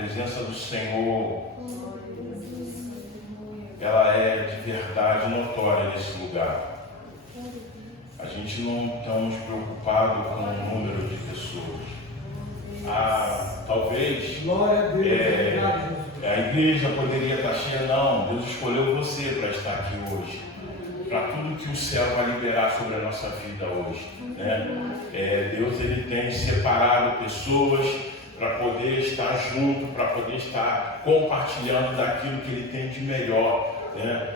presença do Senhor, ela é de verdade notória nesse lugar. A gente não estamos preocupados com o número de pessoas. Talvez a igreja poderia estar cheia. Não, Deus escolheu você para estar aqui hoje, para tudo que o céu vai liberar sobre a nossa vida hoje, né? Deus, ele tem separado pessoas para poder estar junto, para poder estar compartilhando daquilo que ele tem de melhor, né?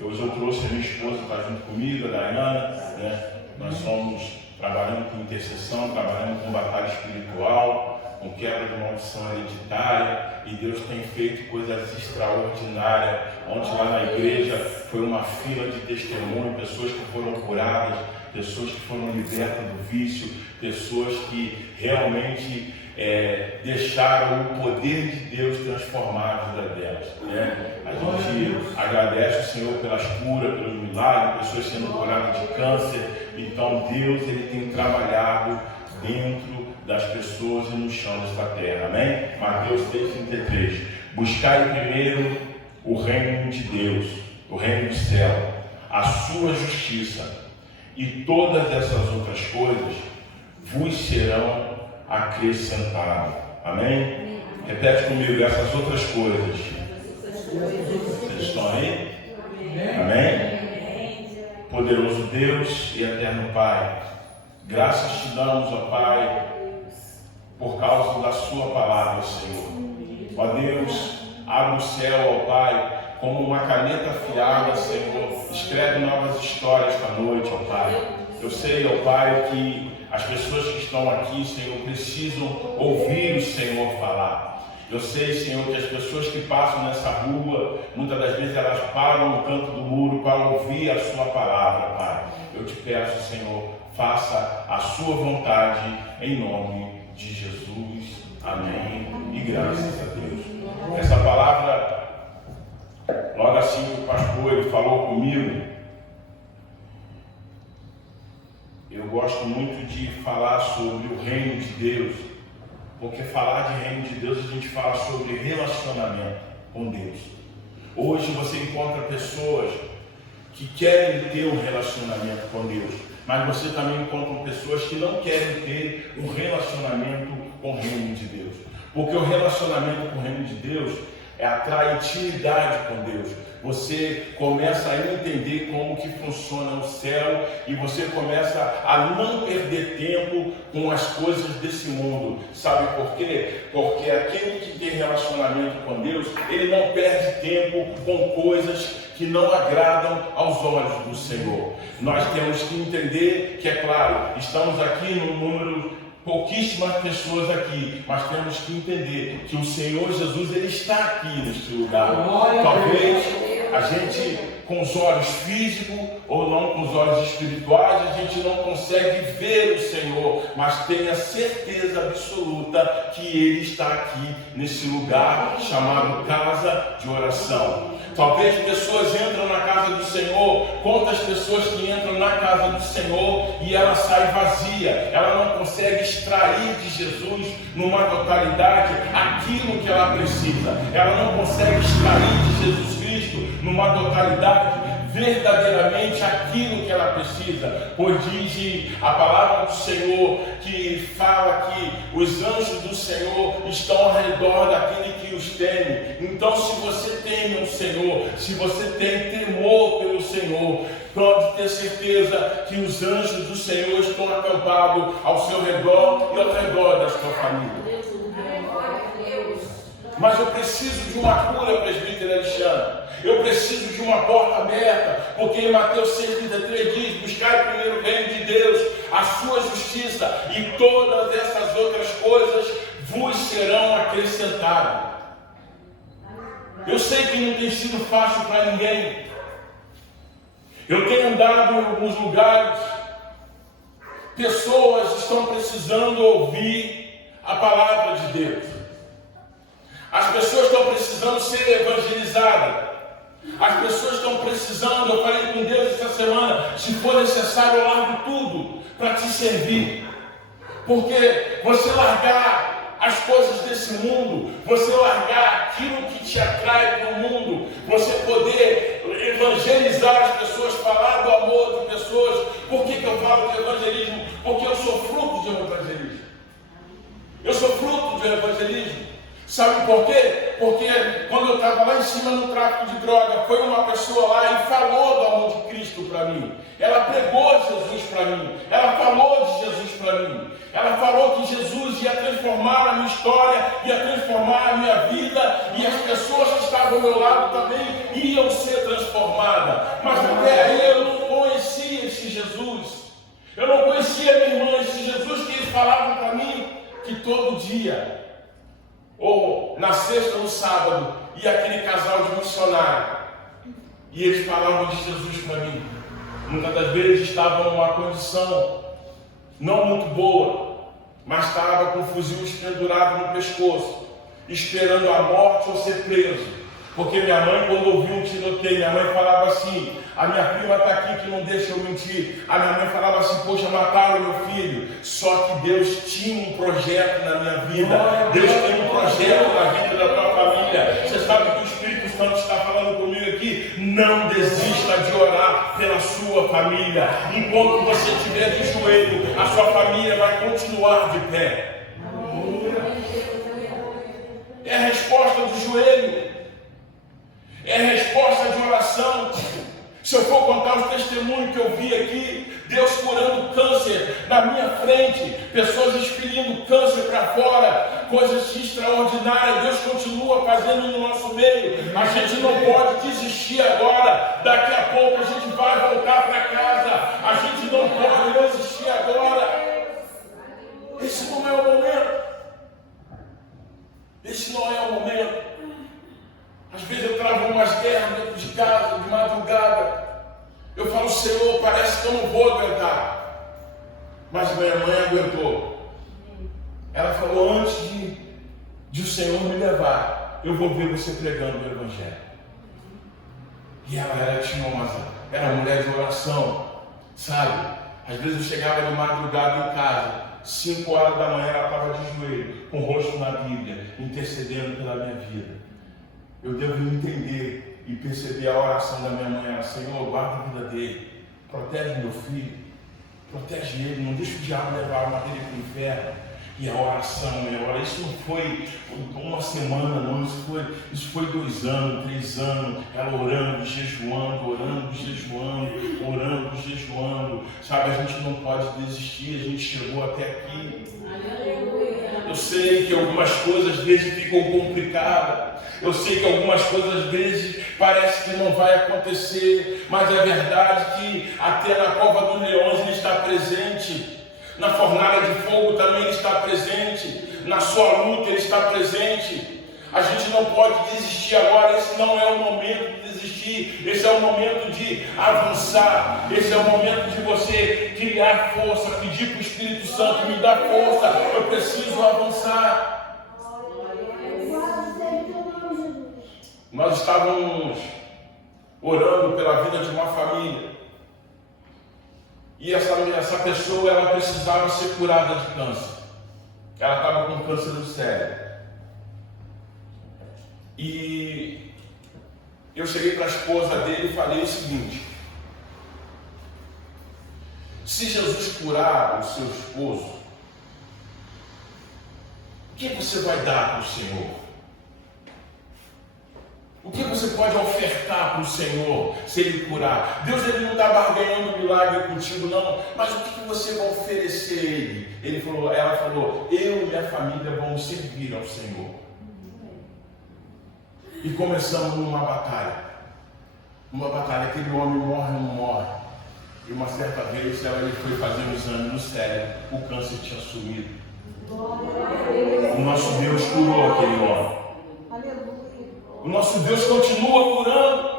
Hoje eu trouxe a minha esposa para junto comigo, a Dayana, né? Nós somos trabalhando com intercessão, trabalhando com batalha espiritual, com quebra de maldição hereditária, e Deus tem feito coisas extraordinárias. Ontem lá na igreja foi uma fila de testemunho, pessoas que foram curadas, pessoas que foram libertas do vício, pessoas que realmente deixaram o poder de Deus transformar a vida delas, né? A gente agradece o Senhor pelas curas, pelos milagres, pessoas sendo curadas de câncer. Então Deus, ele tem trabalhado dentro das pessoas e no chão desta terra, amém? Mateus 6,33. Buscai primeiro o reino de Deus, o reino do céu, a sua justiça, e todas essas outras coisas vos serão acrescentadas, amém? Repete comigo, essas outras coisas. Vocês estão aí? Amém? Poderoso Deus e eterno Pai, graças te damos, ó Pai, por causa da sua palavra, Senhor. Ó Deus, abre o céu, ó Pai, como uma caneta afiada, Senhor. Escreve novas histórias esta noite, ó Pai. Eu sei, ó Pai, que as pessoas que estão aqui, Senhor, precisam ouvir o Senhor falar. Eu sei, Senhor, que as pessoas que passam nessa rua, muitas das vezes elas param no canto do muro para ouvir a sua palavra, Pai. Eu te peço, Senhor, faça a sua vontade em nome de Jesus. Amém. E graças a Deus. Essa palavra, logo assim que o pastor ele falou comigo, eu gosto muito de falar sobre o reino de Deus, porque falar de reino de Deus, a gente fala sobre relacionamento com Deus. Hoje você encontra pessoas que querem ter um relacionamento com Deus, mas você também encontra pessoas que não querem ter um relacionamento com o reino de Deus. Porque o relacionamento com o reino de Deus atrai intimidade com Deus. Você começa a entender como que funciona o céu e você começa a não perder tempo com as coisas desse mundo. Sabe por quê? Porque aquele que tem relacionamento com Deus, ele não perde tempo com coisas que não agradam aos olhos do Senhor. Nós temos que entender que, é claro, estamos aqui num número pouquíssimas pessoas aqui, mas temos que entender que o Senhor Jesus, ele está aqui neste lugar. Talvez a gente, com os olhos físicos ou não com os olhos espirituais, a gente não consegue ver o Senhor, mas tenha certeza absoluta que ele está aqui nesse lugar chamado casa de oração. Talvez pessoas entram na casa do Senhor, quantas pessoas que entram na casa do Senhor e ela sai vazia, ela não consegue extrair de Jesus numa totalidade aquilo que ela precisa, ela não consegue extrair de Jesus Cristo numa totalidade verdadeiramente aquilo que ela precisa, pois diz a palavra do Senhor que fala que os anjos do Senhor estão ao redor daquele que os teme. Então, se você teme o Senhor, se você tem temor pelo Senhor, pode ter certeza que os anjos do Senhor estão acampados ao seu redor e ao redor da sua família. Mas eu preciso de uma cura, presbítero Alexandre. Eu preciso de uma porta aberta, porque em Mateus 6,33 diz: buscai primeiro o reino de Deus, a sua justiça, e todas essas outras coisas vos serão acrescentadas. Eu sei que não tem sido fácil para ninguém. Eu tenho andado em alguns lugares, pessoas estão precisando ouvir a palavra de Deus. As pessoas estão precisando ser evangelizadas. As pessoas estão precisando, eu falei com Deus essa semana, se for necessário eu largo tudo para te servir. Porque você largar as coisas desse mundo, você largar aquilo que te atrai para o mundo, você poder evangelizar as pessoas, falar do amor de pessoas. Por que eu falo de evangelismo? Porque eu sou fruto de um evangelismo. Eu sou fruto de um evangelismo. Sabe por quê? Porque quando eu estava lá em cima no tráfico de droga, foi uma pessoa lá e falou do amor de Cristo para mim. Ela pregou Jesus para mim. Ela falou de Jesus para mim. Ela falou que Jesus ia transformar a minha história, ia transformar a minha vida, e as pessoas que estavam ao meu lado também iam ser transformadas. Mas até aí eu não conhecia esse Jesus. Eu não conhecia, minha irmã, esse Jesus que eles falavam para mim que todo dia, ou na sexta ou no sábado, ia aquele casal de missionário e eles falavam de Jesus para mim. Muitas das vezes estavam numa condição não muito boa, mas estava com o fuzil pendurado no pescoço, esperando a morte ou ser preso. Porque minha mãe, quando ouviu um tiroteio, minha mãe falava assim: a minha prima está aqui que não deixa eu mentir. A minha mãe falava assim: poxa, mataram meu filho. Só que Deus tinha um projeto na minha vida. Deus tem um projeto na vida da tua família. Você sabe que o Espírito Santo está falando comigo aqui. Não desista de orar pela sua família. Enquanto você estiver de joelho, a sua família vai continuar de pé. É a resposta do joelho. É a resposta de oração. Se eu for contar os testemunhos que eu vi aqui, Deus curando câncer na minha frente, pessoas expelindo câncer para fora, coisas extraordinárias, Deus continua fazendo no nosso meio. A gente não pode desistir agora, daqui a pouco a gente vai voltar para casa, a gente não pode desistir agora. Esse não é o momento. Esse não é o momento. Às vezes eu travo umas guerras dentro de casa, de madrugada. Eu falo: Senhor, parece que eu não vou aguentar. Mas minha mãe aguentou. Ela falou: antes de o Senhor me levar, eu vou ver você pregando o Evangelho. E ela era tinhosa, era mulher de oração, sabe? Às vezes eu chegava de madrugada em casa, 5 horas da manhã ela estava de joelho, com o rosto na Bíblia, intercedendo pela minha vida. Eu devo entender e perceber a oração da minha mãe: Senhor, guarda a vida dele, protege meu filho, protege ele, não deixa o diabo levar a alma dele para o inferno. E a oração, isso não foi uma semana, não, isso foi 2 anos, 3 anos, ela orando, jejuando, orando, jejuando, sabe? A gente não pode desistir, a gente chegou até aqui. Eu sei que algumas coisas às vezes ficam complicadas. Eu sei que algumas coisas às vezes parece que não vai acontecer, mas é verdade que até na cova dos leões ele está presente, na fornalha de fogo também ele está presente, na sua luta ele está presente. A gente não pode desistir agora, esse não é o momento de desistir, esse é o momento de avançar, esse é o momento de você criar força, pedir para o Espírito Santo: me dá força, eu preciso avançar. Nós estávamos orando pela vida de uma família. E essa pessoa, ela precisava ser curada de câncer. Ela estava com câncer no cérebro. E eu cheguei para a esposa dele e falei o seguinte: se Jesus curar o seu esposo, o que você vai dar para o Senhor? O que você pode ofertar para o Senhor se Ele curar? Deus, Ele não está barganhando milagre contigo, não. Mas o que você vai oferecer a Ele? Ela falou: eu e minha família vamos servir ao Senhor. E começamos numa batalha. Uma batalha, aquele homem morre ou não morre. E uma certa vez ele foi fazer um exame no cérebro, o câncer tinha sumido. O nosso Deus curou aquele homem. O nosso Deus continua curando.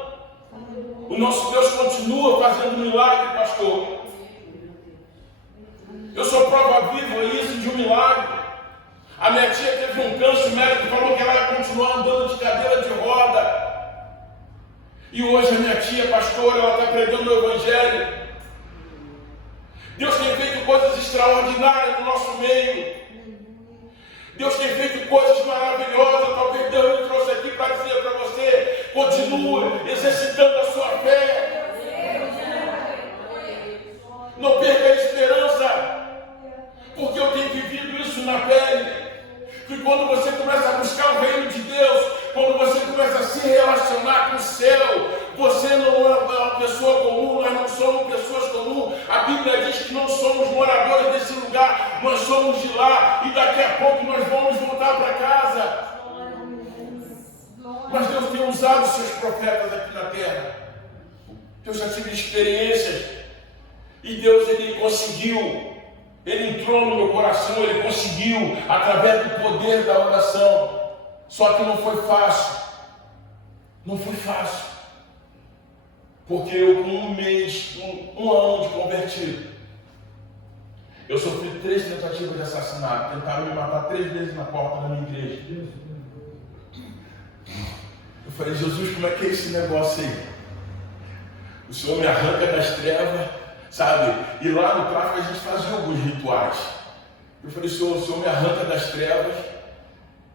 O nosso Deus continua fazendo milagre, pastor. Eu sou prova viva isso de um milagre. A minha tia teve um câncer, o médico falou que ela ia continuar andando de cadeira de roda. E hoje a minha tia, pastora, ela está pregando o Evangelho. Deus tem feito coisas extraordinárias no nosso meio. Deus tem feito coisas maravilhosas. Talvez Deus me trouxe aqui para dizer para você: continue exercitando a sua fé. Não perca a esperança, porque eu tenho vivido isso na pele. Que quando você começa a buscar o reino de Deus, quando você começa a se relacionar com o céu, você não é uma pessoa comum, nós não somos pessoas comuns. A Bíblia diz que não somos moradores desse lugar, nós somos de lá, e daqui a pouco nós vamos voltar para casa. Mas Deus tem usado os seus profetas aqui na terra. Eu já tive experiências, e Deus, Ele conseguiu. Ele entrou no meu coração, Ele conseguiu, através do poder da oração. Só que não foi fácil. Não foi fácil. Porque eu, com um mês, um ano de convertido, eu sofri 3 tentativas de assassinato. Tentaram me matar 3 vezes na porta da minha igreja. Eu falei: Jesus, como é que é esse negócio aí? O Senhor me arranca das trevas, sabe? E lá no tráfico a gente fazia alguns rituais. Eu falei: o Senhor me arranca das trevas,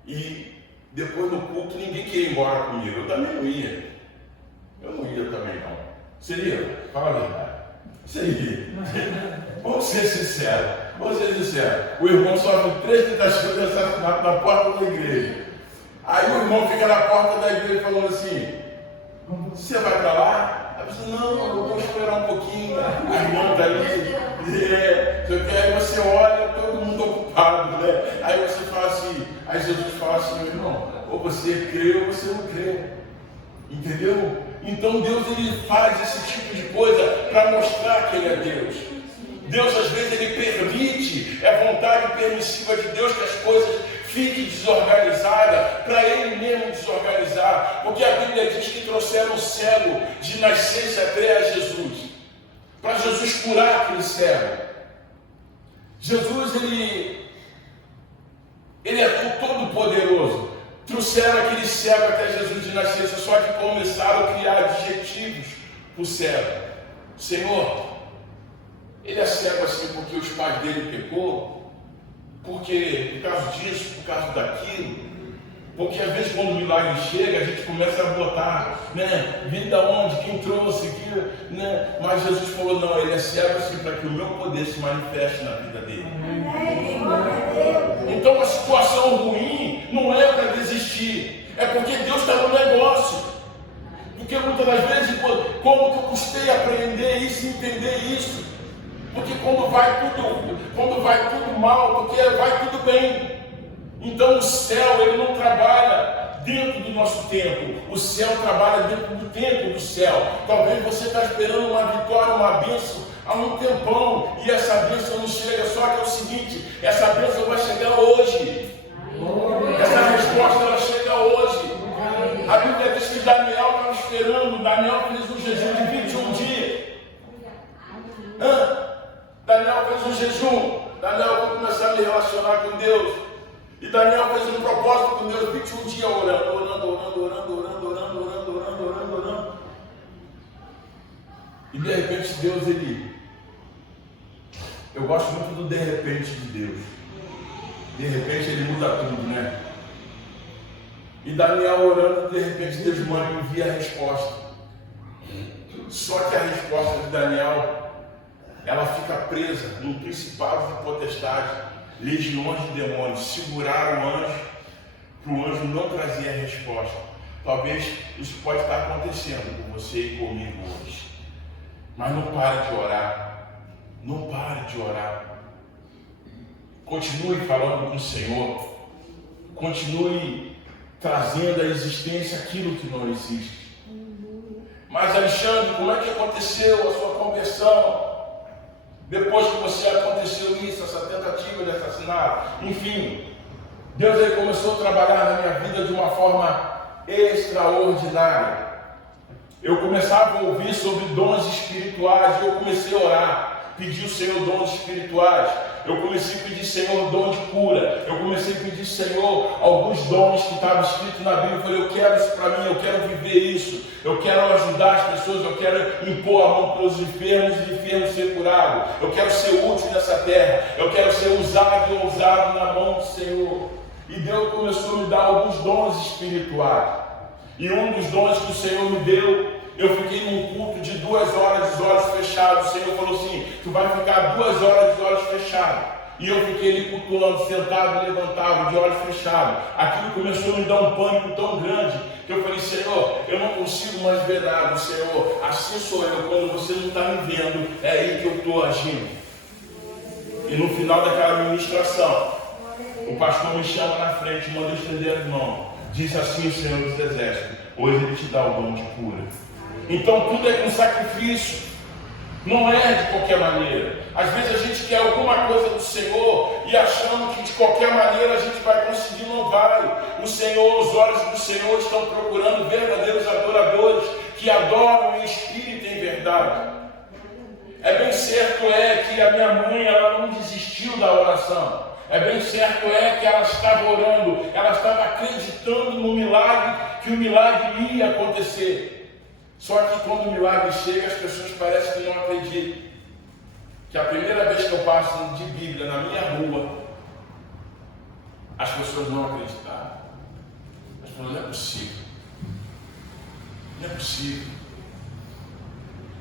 e depois no culto ninguém queria ir embora comigo. Eu também não ia. Eu não ia também não. Você ia? Fala a verdade. Você ia. Vamos ser sinceros. Vamos ser sinceros. O irmão sofre 3 tentativas de assassinato na porta da igreja. Aí o irmão fica na porta da igreja falando assim: você vai para lá? Não, eu vou esperar um pouquinho. A irmã está ali. Aí você olha, todo mundo ocupado, né? Aí você fala assim, aí Jesus fala assim: meu irmão, ou você crê ou você não crê. Entendeu? Então Deus, Ele faz esse tipo de coisa para mostrar que Ele é Deus. Deus, às vezes, Ele permite, é vontade permissiva de Deus que as coisas fiquem desorganizadas, para Ele mesmo desorganizar. Porque a Bíblia diz que trouxeram o cego de nascença até a Jesus, para Jesus curar aquele cego. Jesus, Ele é todo poderoso. Trouxeram aquele cego até Jesus de nascença, só que começaram a criar adjetivos para o cego. Senhor, ele é cego assim porque os pais dele pecou, porque por causa disso, por causa daquilo. Porque às vezes quando o milagre chega, a gente começa a botar, né? Vem da onde? Quem trouxe aqui? Né? Mas Jesus falou: não, ele é cego assim para que o meu poder se manifeste na vida dele. Então a situação ruim não é para desistir, é porque Deus está no negócio. Porque muitas das vezes, como que eu custei aprender isso, entender isso? Porque quando vai tudo mal, porque vai tudo bem. Então o céu, ele não trabalha dentro do nosso tempo, o céu trabalha dentro do tempo do céu. Talvez você está esperando uma vitória, uma bênção há um tempão, e essa bênção não chega. Só que é o seguinte: essa bênção vai chegar hoje. Essa resposta ela chega hoje. A Bíblia diz que Daniel estava esperando. Daniel fez um jejum de 21 dias. Daniel fez um jejum. Daniel vai começar a me relacionar com Deus. E Daniel fez um propósito com Deus, 21 dias orando. E de repente Deus, eu gosto muito do de repente de Deus. De repente Ele muda tudo, né? E Daniel orando, de repente Deus manda envia a resposta. Só que a resposta de Daniel, ela fica presa num principado de potestade, legiões de demônios. Seguraram o anjo, para o anjo não trazer a resposta. Talvez isso pode estar acontecendo com você e comigo hoje. Mas não pare de orar. Não pare de orar. Continue falando com o Senhor. Continue trazendo à existência aquilo que não existe. Mas Alexandre, como é que aconteceu a sua conversão? Depois que você aconteceu isso, essa tentativa de assassinato, enfim, Deus ele começou a trabalhar na minha vida de uma forma extraordinária. Eu começava a ouvir sobre dons espirituais e eu comecei a orar, pedir ao Senhor dons espirituais. Eu comecei a pedir, Senhor, dom de cura. Eu comecei a pedir, Senhor, alguns dons que estavam escritos na Bíblia. Eu falei: eu quero isso para mim, eu quero viver isso. Eu quero ajudar as pessoas, eu quero impor a mão para os enfermos e enfermos ser curados. Eu quero ser útil nessa terra. Eu quero ser usado e ousado na mão do Senhor. Deus começou a me dar alguns dons espirituais. E um dos dons que o Senhor me deu, eu fiquei num culto de 2 horas de olhos fechados. O Senhor falou assim: tu vai ficar 2 horas de olhos fechados. E eu fiquei ali cultuando, sentado e levantava, de olhos fechados. Aquilo começou a me dar um pânico tão grande, que eu falei: Senhor, eu não consigo mais ver nada. Senhor, assim sou eu, quando você não está me vendo, é aí que eu estou agindo. E no final daquela ministração, o pastor me chama na frente, manda estender as mãos. Diz assim o Senhor dos Exércitos: hoje Ele te dá o dom de cura. Então tudo é com sacrifício. Não é de qualquer maneira. Às vezes a gente quer alguma coisa do Senhor e achando que de qualquer maneira a gente vai conseguir, não vai. O Senhor, os olhos do Senhor estão procurando verdadeiros adoradores que adoram em espírito e em verdade. É bem certo que a minha mãe, ela não desistiu da oração. É bem certo que ela estava orando, ela estava acreditando no milagre, que o milagre ia acontecer. Só que quando o milagre chega, as pessoas parecem que não acreditam. Que a primeira vez que eu passo de Bíblia na minha rua, as pessoas não acreditaram. As pessoas: não é possível. Não é possível.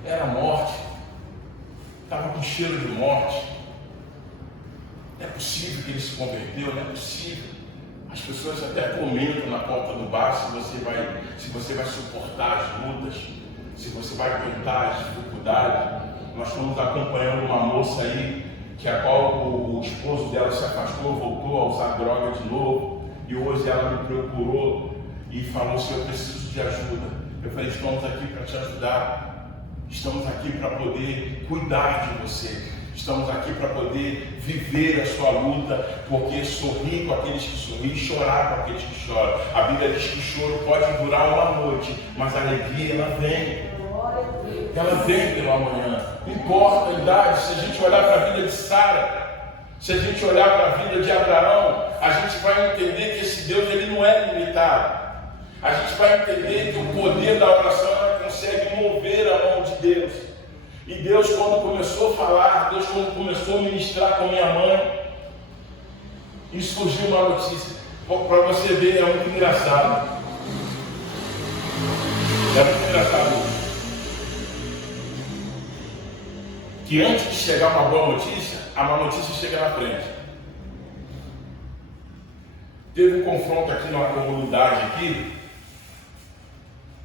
Era morte. Estava com cheiro de morte. Não é possível que ele se converteu, não é possível. As pessoas até comentam na porta do bar se você vai suportar as lutas, se você vai aguentar as dificuldades. Nós estamos acompanhando uma moça aí, que a qual o esposo dela se afastou, voltou a usar droga de novo, e hoje ela me procurou e falou: se eu preciso de ajuda. Eu falei: estamos aqui para te ajudar, estamos aqui para poder cuidar de você. Estamos aqui para poder viver a sua luta, porque sorrir com aqueles que sorriem, chorar com aqueles que choram. A Bíblia diz que o choro pode durar uma noite, mas a alegria, ela vem. Ela vem pela manhã. Não importa a idade. Se a gente olhar para a vida de Sara, se a gente olhar para a vida de Abraão, a gente vai entender que esse Deus, ele não é limitado. A gente vai entender que o poder da oração, ela consegue mover a mão de Deus. E Deus, quando começou a falar, Deus, quando começou a ministrar com minha mãe, e surgiu uma notícia. Para você ver, é muito engraçado. É muito engraçado. Que antes de chegar uma boa notícia, a má notícia chega na frente. Teve um confronto aqui numa comunidade aqui,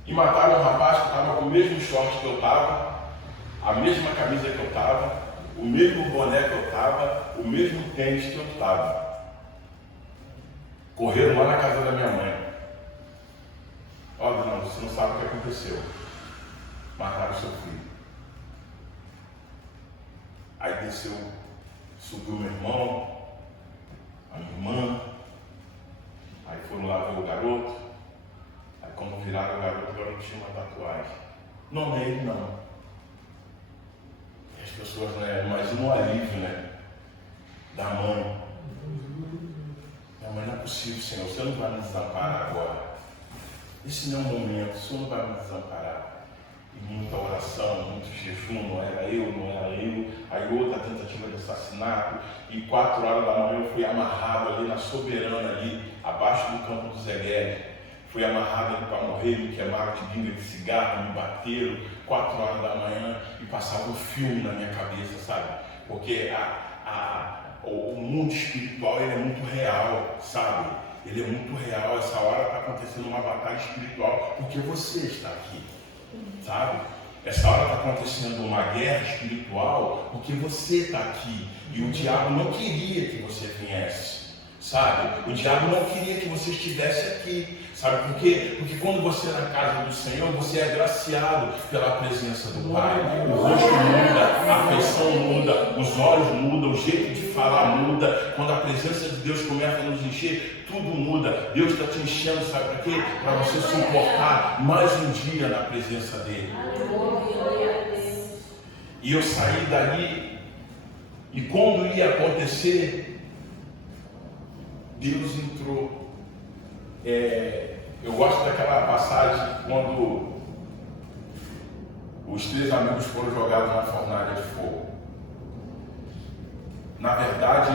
e mataram um rapaz que estava com o mesmo short que eu estava, a mesma camisa que eu estava, o mesmo boné que eu estava, o mesmo tênis que eu estava. Correram lá na casa da minha mãe. Olha, não, você não sabe o que aconteceu. Mataram seu filho. Aí desceu, subiu meu irmão, a minha irmã. Aí foram lá ver o garoto. Aí quando viraram o garoto tinha uma tatuagem. Não é ele não. As pessoas, imaginam o alívio, da mãe. Minha mãe: não é possível, Senhor, você não vai me desamparar agora. Esse não é o momento, o Senhor não vai me desamparar. E muita oração, muito jejum, não era eu. Aí outra tentativa de assassinato. E 4 horas da manhã eu fui amarrado ali na Soberana, ali, abaixo do campo do Zé Guedes. Fui amarrado ali para morrer, me queimaram de binga de cigarro, me bateram 4 horas da manhã e passava um filme na minha cabeça, sabe? Porque o mundo espiritual, ele é muito real, sabe? Ele é muito real. Essa hora está acontecendo uma batalha espiritual porque você está aqui, sabe? Essa hora está acontecendo uma guerra espiritual porque você está aqui. E o diabo não queria que você viesse, sabe? O diabo não queria que você estivesse aqui. Sabe por quê? Porque quando você é na casa do Senhor, você é agraciado pela presença do Pai. O rosto muda, a feição muda, os olhos mudam, o jeito de falar muda. Quando a presença de Deus começa a nos encher, tudo muda. Deus está te enchendo, sabe para quê? Para você suportar mais um dia na presença dEle. E eu saí dali, e quando ia acontecer, Deus entrou. Eu gosto daquela passagem quando os 3 amigos foram jogados na fornalha de fogo. Na verdade,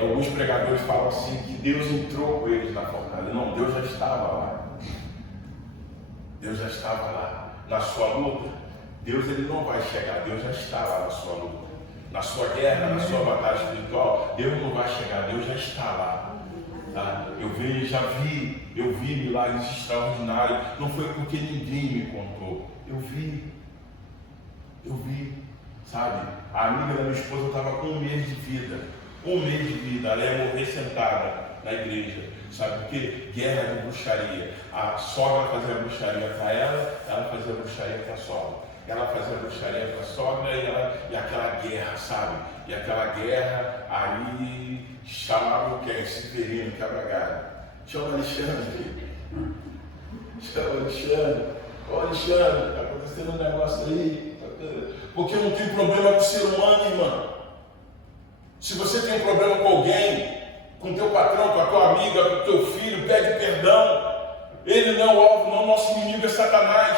Alguns pregadores falam assim que Deus entrou com eles na fornalha. Não, Deus já estava lá. Deus já estava lá. Na sua luta, Deus ele não vai chegar, Deus já está lá na sua luta. Na sua guerra, na sua batalha espiritual, Deus não vai chegar, Deus já está lá. Tá? Eu vi milagres extraordinários. Não foi porque ninguém me contou. Eu vi, sabe? A amiga da minha esposa estava com 1 mês de vida. 1 mês de vida, ela ia morrer sentada na igreja. Sabe por quê? Guerra de bruxaria. A sogra fazia bruxaria para ela, ela fazia bruxaria para a sogra. Ela fazia bruxaria para a sogra e aquela guerra, sabe? E aquela guerra aí chamavam quem? Severino, quebra-galho. Chama Alexandre. Chama Alexandre. Ô Alexandre, está acontecendo um negócio aí. Porque não tem problema com o ser humano, irmão. Se você tem problema com alguém, com teu patrão, com a tua amiga, com o teu filho, pede perdão. Ele não é o alvo, não. Nosso inimigo é Satanás.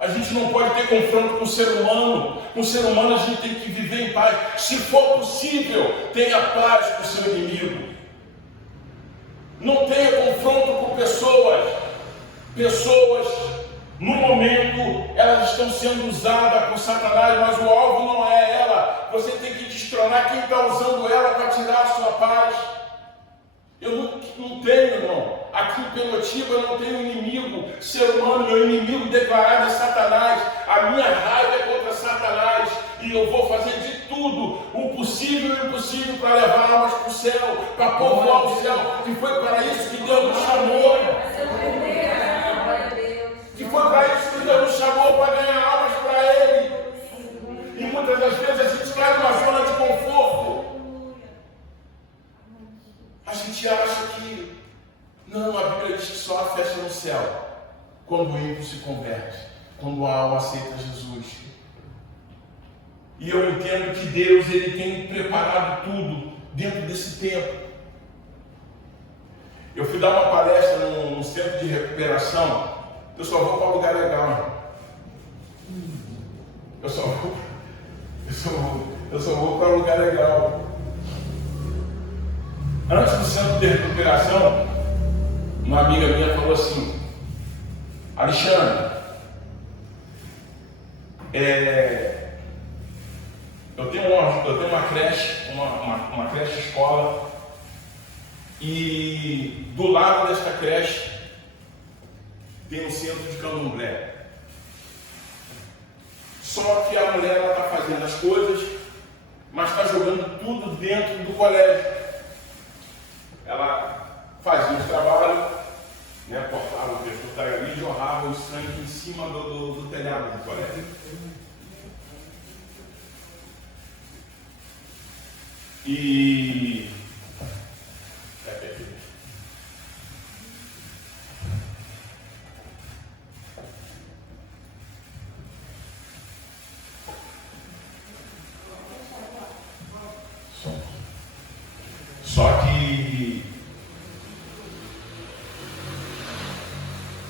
A gente não pode ter confronto com o ser humano. Com o ser humano a gente tem que viver em paz. Se for possível, tenha paz com o seu inimigo. Não tenha confronto com pessoas. No momento, elas estão sendo usadas por Satanás, mas o alvo não é ela. Você tem que destronar quem está usando ela para tirar a sua paz. Eu não tenho, irmão. Aqui em Pelotiba eu não tenho inimigo, ser humano. Meu inimigo declarado é Satanás. A minha raiva é contra Satanás. E eu vou fazer de tudo, o possível e o impossível, para levar almas para o céu, para povoar o céu. E foi para isso que Deus nos chamou. E foi para isso que Deus nos chamou, para ganhar almas para Ele. E muitas das vezes a gente cai numa zona de conforto. A gente acha que não, a Bíblia diz que só há festa no céu quando o ímpio se converte, quando a alma aceita Jesus. E eu entendo que Deus ele tem preparado tudo dentro desse tempo. Eu fui dar uma palestra num centro de recuperação. Eu só vou para um lugar legal. Eu só vou para um lugar legal. Antes do centro de recuperação, uma amiga minha falou assim: Alexandre, eu tenho uma creche, uma creche escola, e do lado desta creche tem um centro de candomblé. Só que a mulher está fazendo as coisas, mas está jogando tudo dentro do colégio. Ela fazia os trabalhos, né, cortava o pescoço ali e jorrava o sangue em cima do telhado do colégio. E só que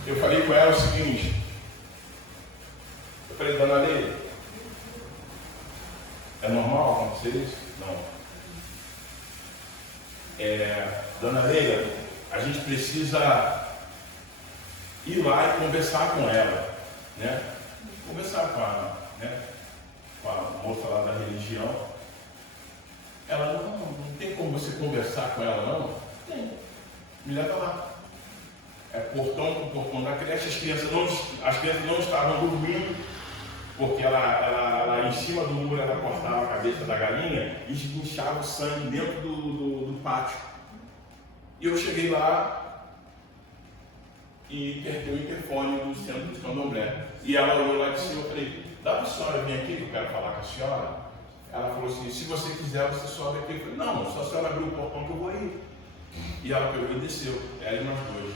eu falei com ela o seguinte, eu falei: Dona Leila, é normal acontecer isso? Não. Dona Leila, a gente precisa ir lá e conversar com ela, né? Conversar com a moça lá da religião. Ela: não tem como você conversar com ela, não? Tem. Me leva lá. É portão com portão da creche. As crianças não estavam dormindo, porque ela em cima do muro, ela cortava a cabeça da galinha e esguinchava o sangue dentro do pátio. E eu cheguei lá e apertei o interfone do centro de candomblé. E ela olhou lá de cima e falei: dá para a senhora vir aqui que eu quero falar com a senhora? Ela falou assim: se você quiser, você sobe aqui. Eu falei: não, só a senhora abrir o portão que eu vou ir. E ela pegou e desceu, ela e nós dois.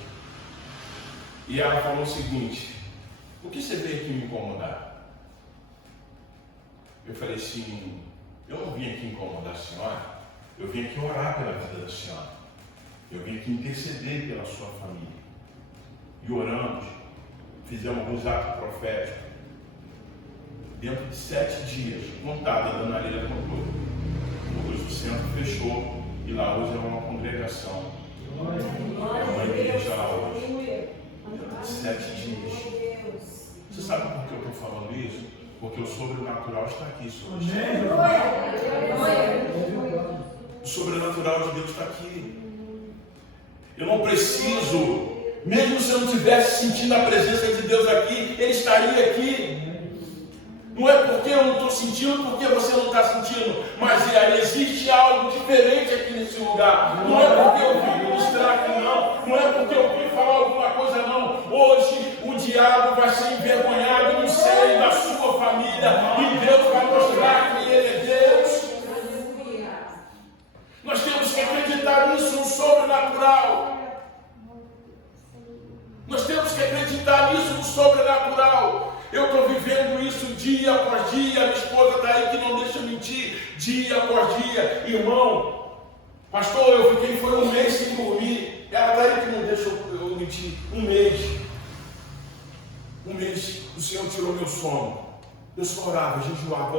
E ela falou o seguinte: por que você veio aqui me incomodar? Eu falei assim: eu não vim aqui incomodar a senhora, eu vim aqui orar pela vida da senhora. Eu vim aqui interceder pela sua família. E oramos, fizemos alguns atos proféticos. Dentro de 7 dias, contada, a Dona Leila contou, o centro fechou e lá hoje é uma congregação. É uma igreja lá hoje. 7 dias. Você sabe por que eu estou falando isso? Porque o sobrenatural está aqui hoje. O sobrenatural de Deus está aqui. Eu não preciso, mesmo se eu não estivesse sentindo a presença de Deus aqui, Ele estaria aqui. Não é porque eu não estou sentindo, porque você não está sentindo, mas existe algo diferente aqui nesse lugar. Não é porque eu vim ministrar aqui, não. Não é porque eu vim falar alguma coisa, não. Hoje o diabo vai ser envergonhado no seio da sua família e Deus vai mostrar que Ele é Deus. Nós temos que acreditar nisso, no sobrenatural. Nós temos que acreditar nisso, no sobrenatural. Eu estou vivendo isso dia após dia. Minha esposa está aí que não deixa eu mentir. Dia após dia. Irmão, pastor, eu fiquei foi um mês sem dormir. Ela está aí que não deixa eu mentir. Um mês. O Senhor tirou meu sono. Eu só orava, jejuava.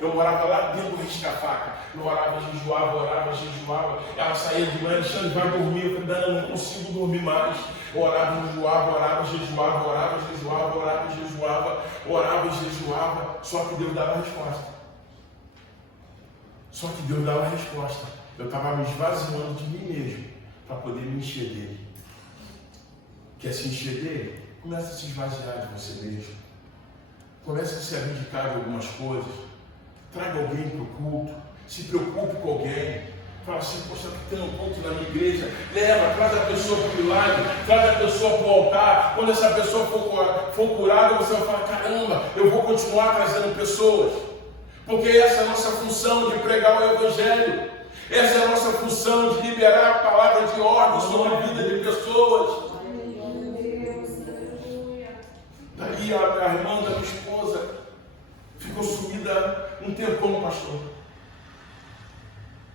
Eu morava lá dentro do risca-faca. Eu orava, jejuava. Ela saía de manhã, Alexandre, vai dormir. Eu falei, não consigo dormir mais. Eu orava, jejuava. Só que Deus dava a resposta. Eu estava me esvaziando de mim mesmo para poder me encher dele. Quer se encher dele? Começa a se esvaziar de você mesmo. Começa a se abdicar de algumas coisas. Traga alguém para o culto. Se preocupe com alguém. Fala assim, poxa, tem um culto na minha igreja. Leva, traz a pessoa para o milagre. Traz a pessoa para o altar. Quando essa pessoa for curada, você vai falar, caramba, eu vou continuar trazendo pessoas. Porque essa é a nossa função de pregar o Evangelho. Essa é a nossa função de liberar a palavra de ordem sobre a vida de pessoas. Daí a irmã da minha esposa ficou sumida um tempão, pastor.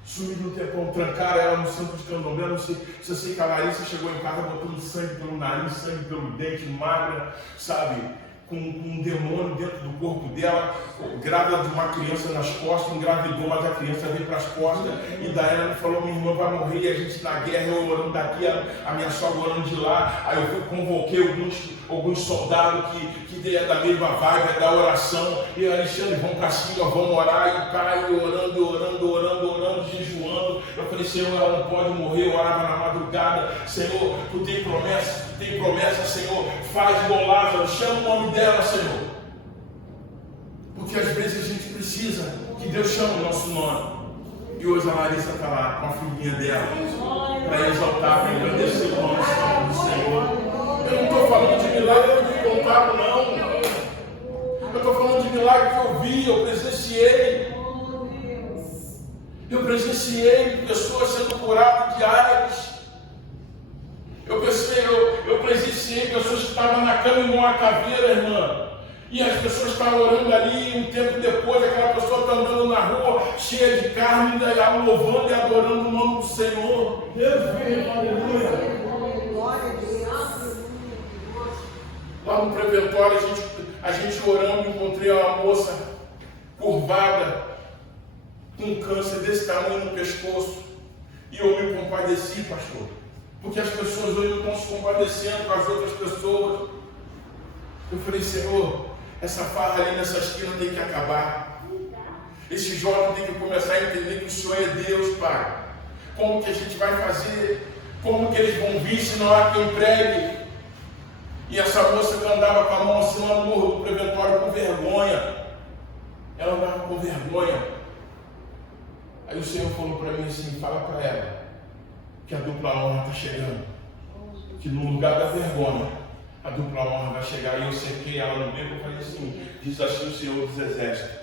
Sumida um tempão, trancaram ela no centro de candomblé. Não sei se eu sei que a Larissa chegou em casa botando sangue pelo nariz, sangue pelo dente, magra, sabe? Com um demônio dentro do corpo dela, grávida de uma criança nas costas, engravidou, mas a criança veio para as costas, e daí ela me falou, minha irmã vai morrer, e a gente na guerra, eu orando daqui, a minha sogra orando de lá. Aí eu convoquei alguns soldados que é da mesma vibe, da oração, e Alexandre, vamos para cima, vamos orar, e pai, orando, jejuando. Eu falei, Senhor, ela não pode morrer. Eu orava na madrugada, Senhor, tu tem promessa, Senhor, faz igual Lázaro, chama o nome dela, Senhor. Porque às vezes a gente precisa que Deus chame o nosso nome. E hoje a Larissa está lá com a filhinha dela, para exaltar, para agradecer o nome santo do Senhor. Eu não estou falando de milagre que eu vi contado, não. Eu estou falando de milagre que eu vi, eu presenciei. Eu presenciei pessoas sendo curadas de AIDS. Eu presenciei pessoas que estavam na cama e numa caveira, irmã. E as pessoas estavam orando ali, um tempo depois, aquela pessoa está andando na rua, cheia de carne, e louvando e adorando o nome do Senhor. Deus, aleluia. Lá no preventório, a gente orando, encontrei uma moça curvada, com câncer desse tamanho no pescoço. E eu me compadeci, pastor. Porque as pessoas hoje estão se compadecendo com as outras pessoas. Eu falei, Senhor, essa farra ali nessa esquina tem que acabar. Esse jovem tem que começar a entender que o Senhor é Deus, Pai. Como que a gente vai fazer? Como que eles vão vir se não há quem pregue? E essa moça que andava com a mão assim lá no morro do preventório com vergonha. Ela andava com vergonha. Aí o Senhor falou para mim assim, fala para ela que a dupla honra está chegando. Que no lugar da vergonha, a dupla honra vai chegar. E eu cerquei ela no beco e falei assim, diz assim o Senhor dos Exércitos,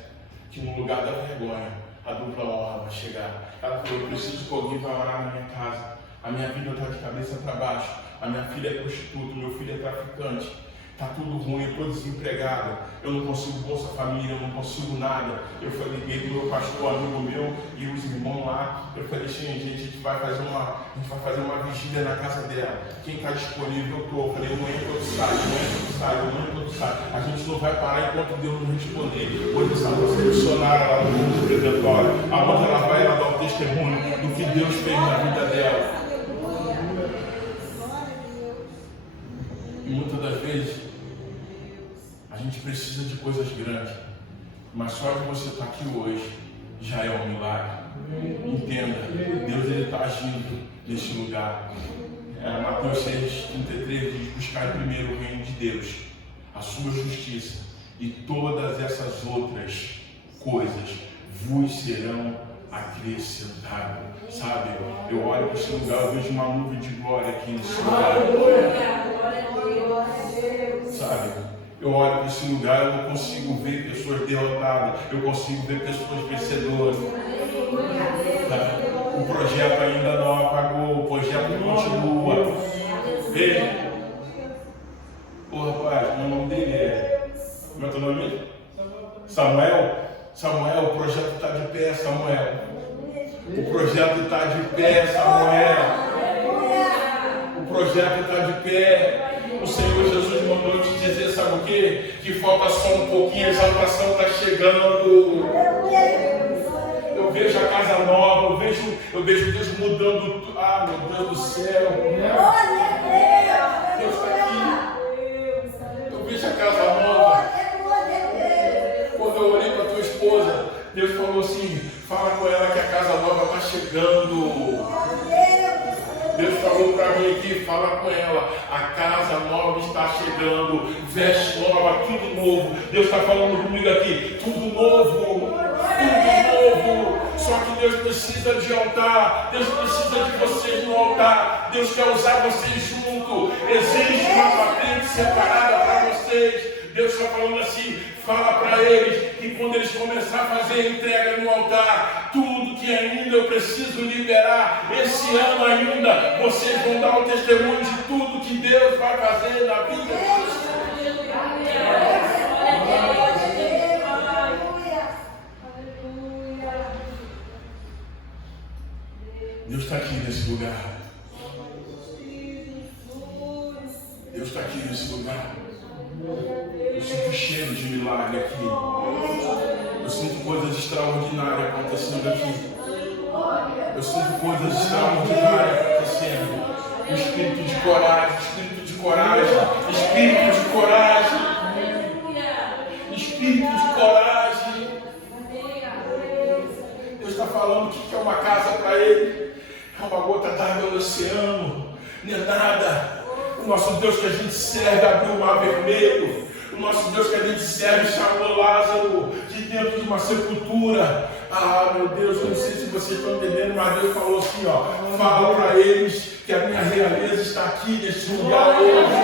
que no lugar da vergonha, a dupla honra vai chegar. Ela falou, eu preciso que alguém vá orar na minha casa. A minha vida está de cabeça para baixo. A minha filha é prostituta, meu filho é traficante. Está tudo ruim, eu estou desempregado. Eu não consigo Bolsa Família, eu não consigo nada. Eu falei, liguei do meu pastor, amigo meu, e os irmãos lá. Eu falei, gente, a gente vai fazer uma vigília na casa dela. Quem está disponível, eu estou. Eu falei, amanhã todo sai. A gente não vai parar enquanto Deus não responder. Hoje essa moça é missionária lá no intercessória, aonde ela vai, ela dá o testemunho do que Deus fez na vida dela. E muitas das vezes a gente precisa de coisas grandes, mas só de você estar aqui hoje já é um milagre. Entenda, Deus está agindo nesse lugar. Mateus 6,33 diz: buscar primeiro o reino de Deus, a sua justiça, e todas essas outras coisas vos serão acrescentadas. Sabe, eu olho para esse lugar, eu vejo uma nuvem de glória aqui nesse lugar. Sabe, eu olho para esse lugar, eu não consigo ver pessoas derrotadas, eu consigo ver pessoas vencedoras. Sabe? O projeto ainda não apagou, o projeto continua. Ei, ô rapaz, meu nome dele é. Como é teu nome? Samuel. Samuel, o projeto está de pé, Samuel. O projeto está de pé, Samuel. O projeto está de pé. O Senhor Jesus mandou te dizer, sabe o quê? Que falta só um pouquinho, a exaltação está chegando. Eu vejo a casa nova, eu vejo Deus mudando tudo. Ah, meu Deus do céu. Deus está aqui. Eu vejo a casa nova. Quando eu olhei para tua esposa, Deus falou assim: fala com ela que a casa nova está chegando. Deus falou para mim aqui: fala com ela, a casa nova está chegando, veste nova, tudo novo. Deus está falando comigo aqui: tudo novo, tudo novo. Só que Deus precisa de altar, Deus precisa de vocês no altar. Deus quer usar vocês junto. Existe uma patente separada para vocês. Deus está falando assim: fala para eles que quando eles começarem a fazer a entrega no altar, tudo que ainda eu preciso liberar, esse ano ainda, vocês vão dar o testemunho de tudo que Deus vai fazer na vida de vocês. Deus está aqui nesse lugar. Deus está aqui nesse lugar. Eu sinto cheiro de milagre aqui. Eu sinto coisas extraordinárias acontecendo aqui. Eu sinto coisas extraordinárias acontecendo. O espírito de coragem, espírito de coragem, espírito de coragem, espírito de coragem. Deus está falando que é uma casa para ele. É uma gota d'água no oceano. Não é nada. O nosso Deus que a gente serve abriu o mar vermelho. O nosso Deus que a gente serve chamou Lázaro de dentro de uma sepultura. Ah, meu Deus, eu não sei se vocês estão entendendo, mas Deus falou assim, ó: fala para eles que a minha realeza está aqui neste lugar hoje.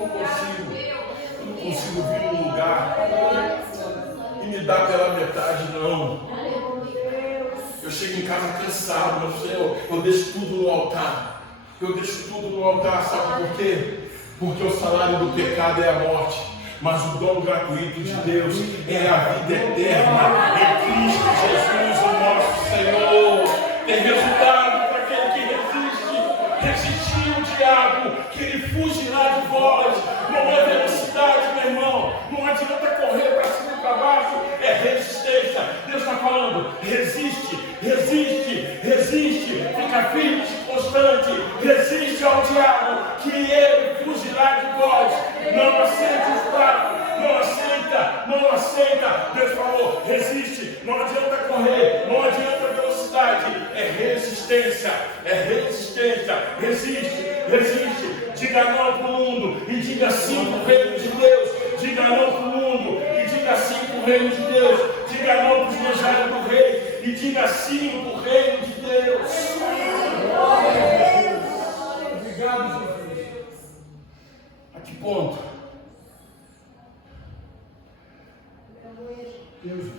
Eu não consigo vir num lugar e me dar pela metade, não. Eu chego em casa cansado, meu Senhor, eu deixo tudo no altar. Eu deixo tudo no altar, sabe por quê? Porque o salário do pecado é a morte, mas o dom gratuito de Deus é a vida eterna em Cristo Jesus, o nosso Senhor. Tem resultado para aquele que resiste. Resistir o diabo, que ele fugirá de vós. Não é velocidade, meu irmão. Não adianta correr para cima e para baixo, é resistência. Deus está falando: resiste, resiste, resiste. Fica firme e constante. Resiste ao diabo, que ele fugirá de vós. Não aceite os fracos, não aceita, não aceita. Deus falou: resiste. Não adianta correr, não adianta velocidade, é resistência, resiste, resiste. Diga não para o mundo e diga sim para o reino de Deus. Diga não para o mundo e diga sim para o reino de Deus. Diga não para os manjares do rei e diga sim para o reino de Deus. Obrigado, Jesus. A que ponto?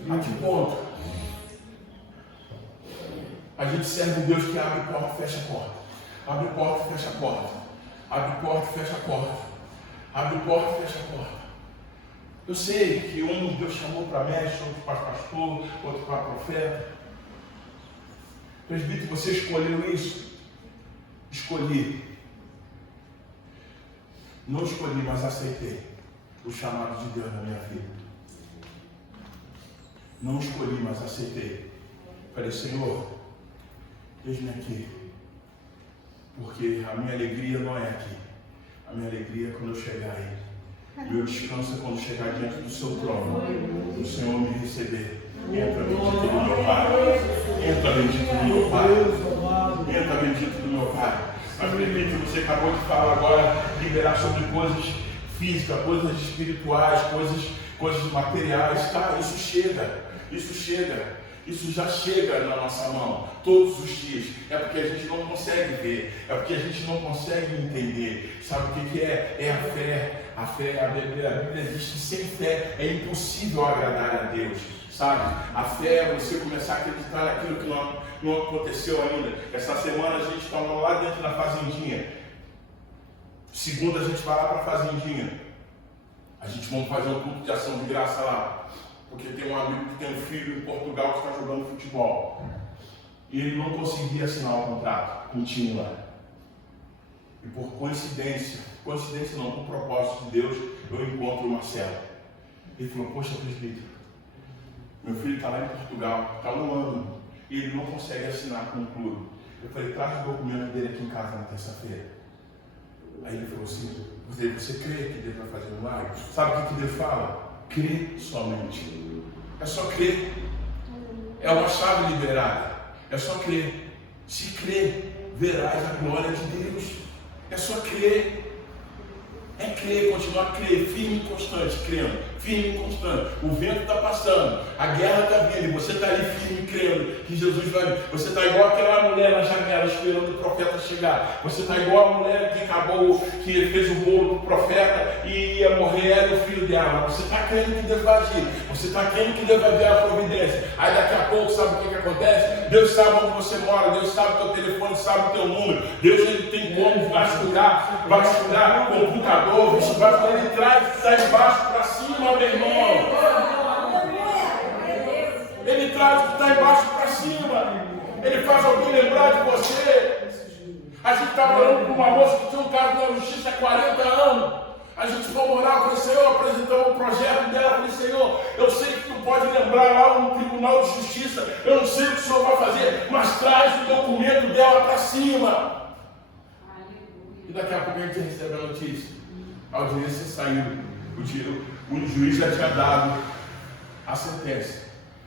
A que ponto? A gente serve um Deus que abre porta e fecha a porta. Abre porta e fecha a porta. Abre porta e fecha a porta. Abre porta e fecha a porta. Eu sei que um Deus chamou para mestre, outro para pastor, outro para profeta. Presbítero, você escolheu isso? Escolhi. Não escolhi, mas aceitei o chamado de Deus na minha vida. Não escolhi, mas aceitei. Falei, Senhor, eis-me aqui. Porque a minha alegria não é aqui. A minha alegria é quando eu chegar aí. Meu descanso é quando chegar diante do seu trono. O Senhor me receber. Entra bendito do meu Pai. Entra bendito do meu Pai. Entra bendito do meu Pai. Mas permite, você acabou de falar agora, liberar sobre coisas físicas, coisas espirituais, coisas materiais. Tá, isso chega. Isso chega. Isso já chega na nossa mão, todos os dias. É porque a gente não consegue ver, é porque a gente não consegue entender. Sabe o que é? É a fé. A fé, a Bíblia diz que sem fé é impossível agradar a Deus. Sabe? A fé é você começar a acreditar naquilo que não aconteceu ainda. Essa semana a gente estava lá dentro da fazendinha. Segunda a gente vai lá para a fazendinha. A gente vai fazer um culto de ação de graça lá. Porque tem um amigo que tem um filho em Portugal que está jogando futebol. E ele não conseguia assinar o contrato com o time lá. E por coincidência não, por propósito de Deus, eu encontro o Marcelo. Ele falou, poxa, presbítero, meu filho está lá em Portugal, está um ano, e ele não consegue assinar com o clube. Eu falei, traz o documento dele aqui em casa na terça-feira. Aí ele falou assim, você crê que Deus vai fazer um milagre? Sabe o que Deus fala? Crê somente. É só crer. É uma chave liberada. É só crer. Se crer, verás a glória de Deus. É só crer. É crer, continuar a crer, firme e constante, crendo, firme e constante. O vento está passando, a guerra está vindo, e você está ali firme, crendo que Jesus vai vir. Você está igual aquela mulher na janela esperando o profeta chegar. Você está igual a mulher que fez o bolo para o profeta e ia morrer, era o filho dela. Você está crendo que Deus vai agir, você está crendo que Deus vai ver a providência. Aí daqui a pouco, sabe o que acontece? Deus sabe onde você mora, Deus sabe o teu telefone, sabe o teu número. Deus ele tem como vasculhar o computador. Ele traz, sai embaixo para cima, meu irmão. Ele traz o que está embaixo para cima. Ele faz alguém lembrar de você. A gente estava orando com uma moça que tinha um caso na justiça há 40 anos. A gente foi morar com o Senhor, apresentou um projeto dela. Falei, Senhor, eu sei que tu pode lembrar lá no Tribunal de Justiça. Eu não sei o que o Senhor vai fazer, mas traz o documento dela para cima. E daqui a pouco a gente recebe a notícia. A audiência saiu, o juiz já tinha dado a sentença,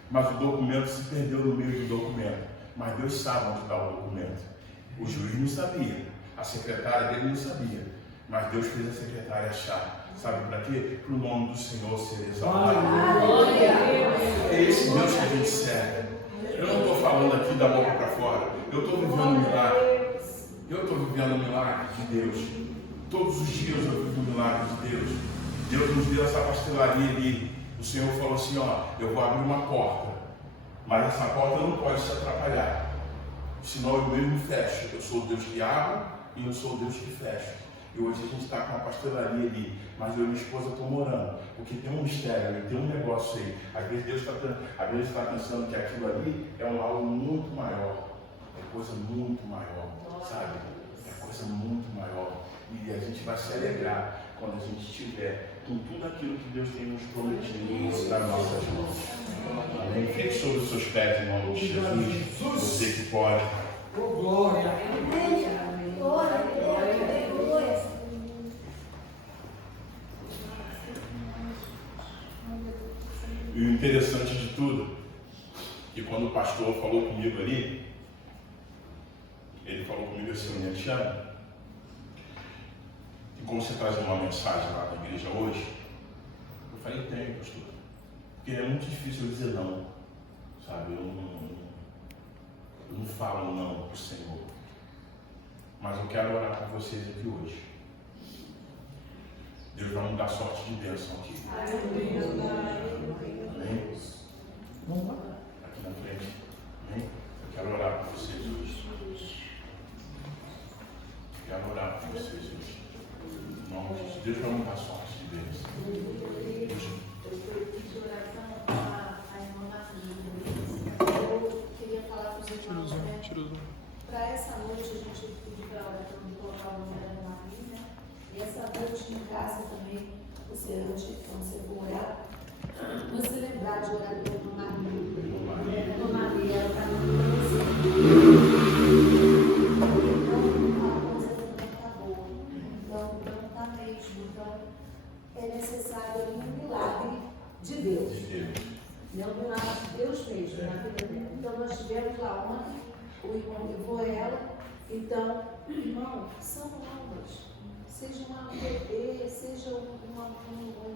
mas o documento se perdeu no meio do documento. Mas Deus sabe onde está o documento. O juiz não sabia, a secretária dele não sabia, mas Deus fez a secretária achar. Sabe para quê? Para o nome do Senhor ser exaltado. É esse Deus que a gente serve. Eu não estou falando aqui da boca para fora, eu estou vivendo um milagre. Eu estou vivendo um milagre de Deus. Todos os dias eu vivo o milagre de Deus. Deus nos deu essa pastelaria ali. O Senhor falou assim, eu vou abrir uma porta, mas essa porta não pode se atrapalhar, senão eu mesmo fecho. Eu sou o Deus que abre e eu sou o Deus que fecha. E hoje a gente está com uma pastelaria ali, mas eu e minha esposa estão morando, porque tem um mistério, tem um negócio aí. Às vezes Deus está pensando que aquilo ali é algo muito maior, é coisa muito maior, sabe? É coisa muito maior. E a gente vai se alegrar quando a gente estiver com tudo aquilo que Deus tem nos prometido nas nossas mãos. Amém? Fique sobre os seus pés em nome de Jesus. Você que pode. Glória. E o interessante de tudo, que quando o pastor falou comigo ali, ele falou comigo assim, Alexandre, como você traz uma mensagem lá na igreja hoje? Eu falei, tenho, pastor. Porque é muito difícil eu dizer não, sabe? Eu não falo não para o Senhor. Mas eu quero orar com vocês aqui hoje. Deus vai me dar sorte de bênção aqui. Amém? Aqui na frente. Amém? Eu quero orar com vocês hoje. Eu quero orar com vocês hoje. Deus vai mudar a sorte de Deus. Eu queria falar com os irmãos, né? Para essa noite a gente pediu para orar para colocar o nome da Maria, né? E essa noite em casa também, você antes, quando você for orar, você lembrar de orar pela Maria. necessário ali um milagre de Deus. Né? Um milagre que Deus fez na vida dela. Então nós tivemos lá ontem, o irmão levou ela. Então, irmão, são almas. Seja uma bebê, seja um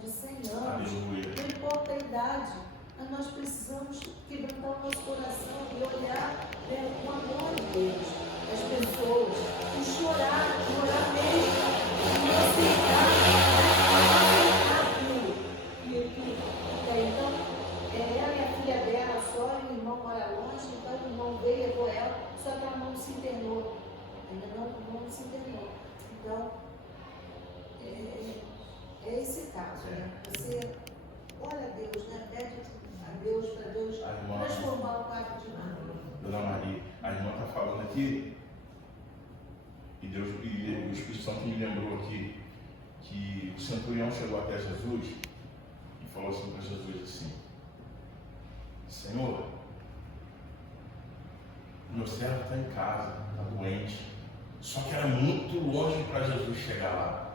de 100 anos, não importa a idade, mas nós precisamos quebrantar o nosso coração e olhar com amor em Deus, as pessoas, e chorar mesmo, e aceitar aquilo. Então, ela e a filha dela só, e o irmão mora longe, então o irmão veio, levou ela, só que ela não se internou, ainda não se internou. Então, é esse caso, né? Você ora a Deus, né? Pede a Deus para Deus transformar o quadro de Maria. Dona Maria, a irmã está falando aqui, e o Espírito Santo me lembrou aqui, que o centurião chegou até Jesus e falou assim para Jesus assim: Senhor, meu servo está em casa, está doente. Só que era muito longe para Jesus chegar lá.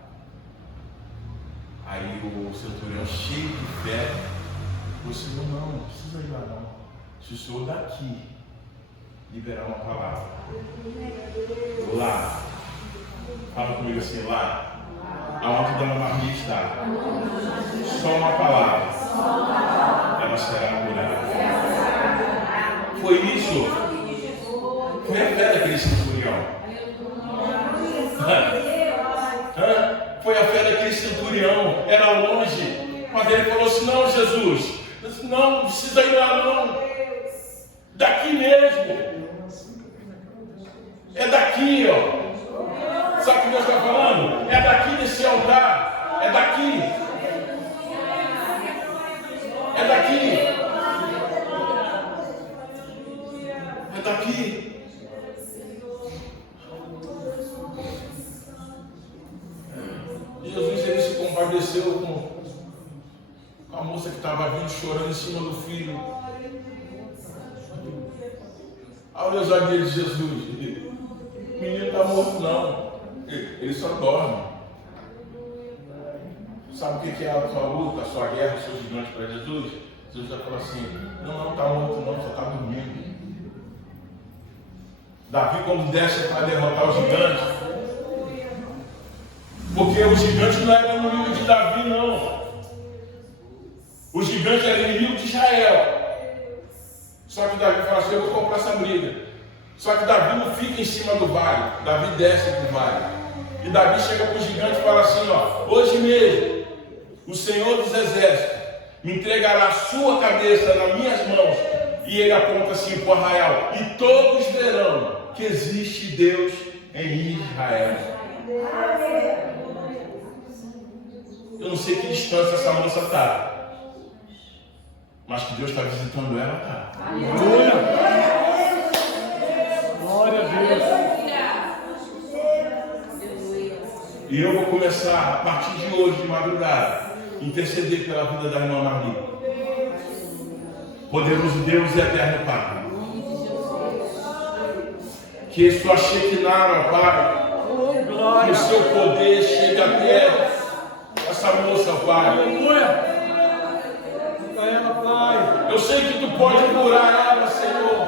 Aí o centurião, cheio de fé, falou: Senhor, não precisa ir lá não. Se o Senhor daqui liberar uma palavra, lá, fala comigo assim, lá, aonde Dona Maria está, só uma palavra, ela será curada. Foi isso. Foi a fé daquele centurião. Foi a fé daquele centurião. Era longe, mas ele falou assim: não, Jesus, não precisa ir lá não, daqui mesmo, é daqui, ó. Sabe o que Deus está falando? É daqui desse altar, é daqui, é daqui, é daqui. Jesus, ele se compadeceu com a moça que estava vindo chorando em cima do filho. Olha a ousadia de Jesus: o menino está morto não, ele só dorme. Sabe o que é a sua luta, a sua guerra, o seu gigante para Jesus? Jesus vai falar assim: não está morto não, só está dormindo. Davi, quando desce para derrotar o gigante, porque o gigante não era inimigo de Davi, não. O gigante era inimigo de Israel. Só que Davi fala assim: eu vou comprar essa briga. Só que Davi não fica em cima do vale. Davi desce do vale. E Davi chega para o gigante e fala assim: ó, hoje mesmo, o Senhor dos Exércitos me entregará a sua cabeça nas minhas mãos. E ele aponta assim para o arraial: e todos verão que existe Deus em Israel. Eu não sei que distância essa moça está, mas que Deus está visitando ela, tá. Aleluia! Glória a Deus! E eu vou começar, a partir de hoje, de madrugada, interceder pela vida da irmã Maria. Poderoso Deus e eterno Pai, que sua Shekinah, Pai, que o seu poder chegue até essa moça, Pai. Aleluia! Pai. Eu sei que tu pode curar ela, Senhor.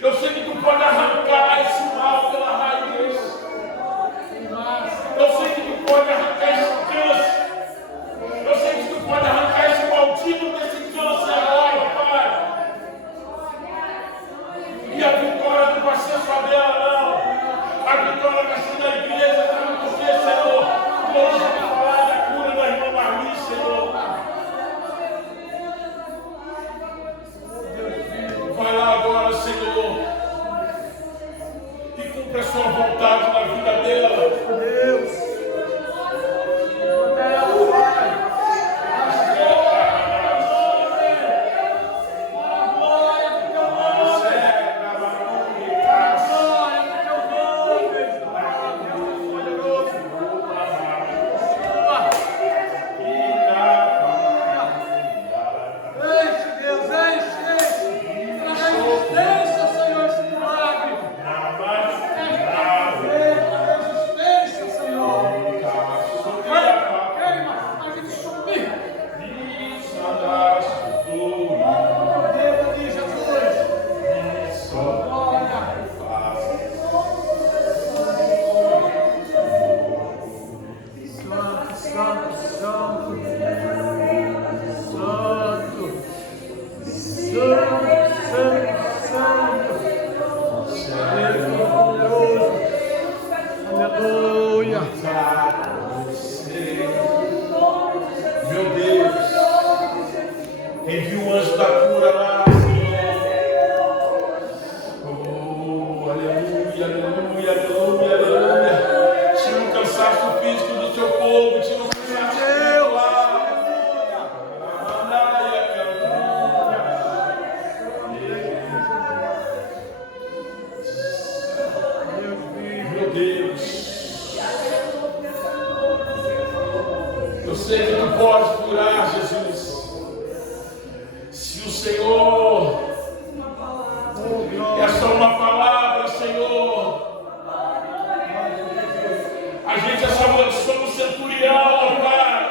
Eu sei que tu pode arrancar esse mal pela raiz. Eu sei que tu pode arrancar esse câncer. Eu sei que tu pode arrancar esse maldito desse câncer agora, Pai. E a vitória não vai ser só dela, não. A vitória vai ser da igreja, sabe por quê, Senhor? Hoje eu vou falar da cura da irmã Maria, Senhor. que tu pode curar, Jesus. Se o Senhor é só uma palavra, Senhor, a gente é somos centurião, ó Pai.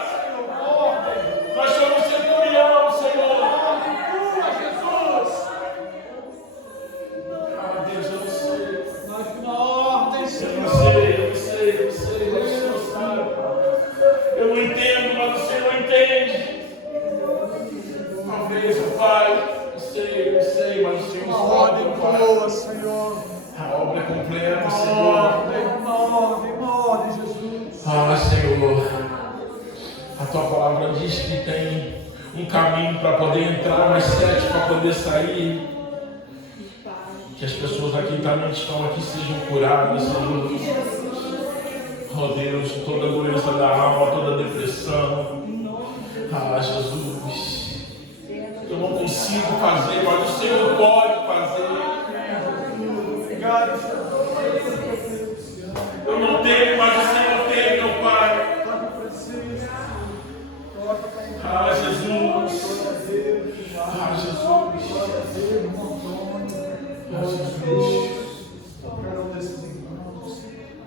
Nós somos centurião, Senhor. Jesus. Ah, Deus, eu não sei. Eu não sei, mas o Senhor sabe. Eu não entendo, mas o Senhor entende. Talvez, ó Pai, eu sei, mas o Senhor sabe, ó Pai. Boa, Senhor. A obra é completa, Senhor. Em ordem, Jesus. Ah, Senhor, a tua palavra diz que tem um caminho para poder entrar, mas 7 para poder sair. Que as pessoas aqui também estão aqui sejam curadas, Senhor. Oh Deus, toda doença da alma, toda depressão. Ah, Jesus, eu não consigo fazer, mas o Senhor pode fazer. Eu não tenho, mas o Senhor tem, meu Pai. Ah, Jesus. Ah, Jesus. Ah, Jesus.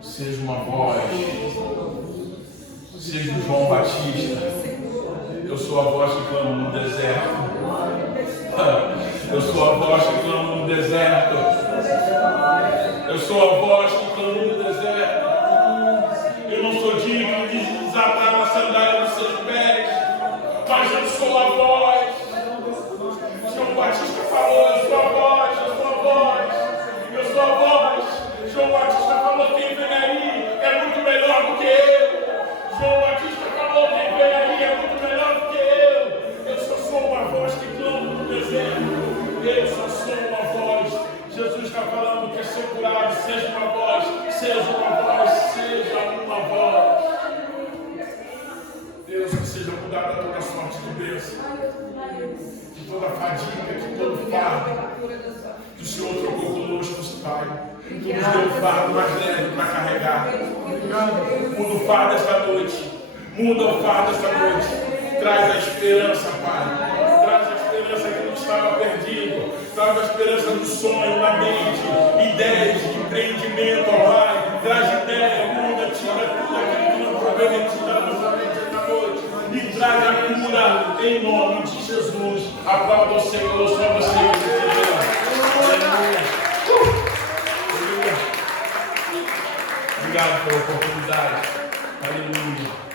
Seja uma voz. Seja o João Batista. Eu sou a voz que clama no deserto. Eu sou a voz que clama no deserto. Eu sou a voz que clama no deserto. Eu não sou digno de desatar a sandália dos seus pés, mas eu sou a voz. João Batista falou, eu sou a voz, eu sou a voz, eu sou a voz. João Batista falou, quem vem aí é muito melhor do que eu. João Batista falou, quem vem aí é muito melhor do que eu. Eu só sou uma voz que clama no deserto. Eu só sou uma voz. Jesus está falando que é ser curado, seja uma voz, seja uma voz, seja uma voz. Deus, que seja mudada toda a sorte de bênção, de toda a fadiga, de todo fardo, que o Senhor trocou conosco, Pai. Tu nos deu o fardo mais leve para carregar. Muda o fardo esta noite. Muda o fardo esta noite. Traz a esperança, Pai. Traz a esperança que não estava perdido. Traz a esperança do sonho na mente. Ideias de empreendimento, ó Pai. Traz ideia, muda, tira tudo aquilo que não foi permitido na nossa mente esta noite. E traz a cura em nome de Jesus. Aplauda o Senhor, só você. Aleluia. Obrigado pela oportunidade. Aleluia.